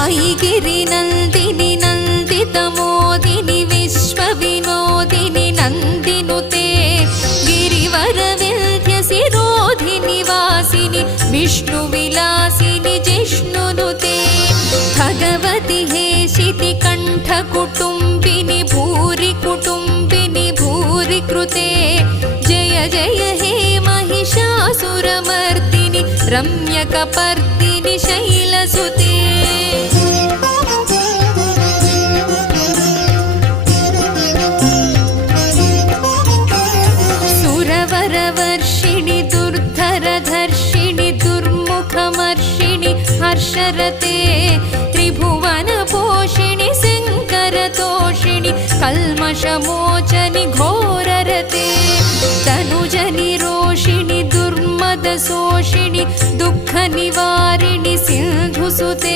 ऐगिरिनन्दिनि नन्दितमोदिनि विश्वविनोदिनि नन्दिनुते गिरिवरविन्ध्यसिरोधिनि वासिनि विष्णुविलासिनि जिष्णुनुते भगवति हेशितिकण्ठकुटुम्बिनि भूरि कुटुम्बिनि भूरि कृते जय जय हे महिषासुरमर्दिनि रम्यकपर्दिनि शैलसुते सुरवरवर्षिणि दुर्धरधर्षिणि दुर्मुखमर्षिणि हर्षरते त्रिभुवनपोषिणि शङ्करतोषिणि कल्मषमोचनि घोररते तनुजनिरोषिणि दुर्मदशोषिणि दुःखनिवारिणि सिन्धुसुते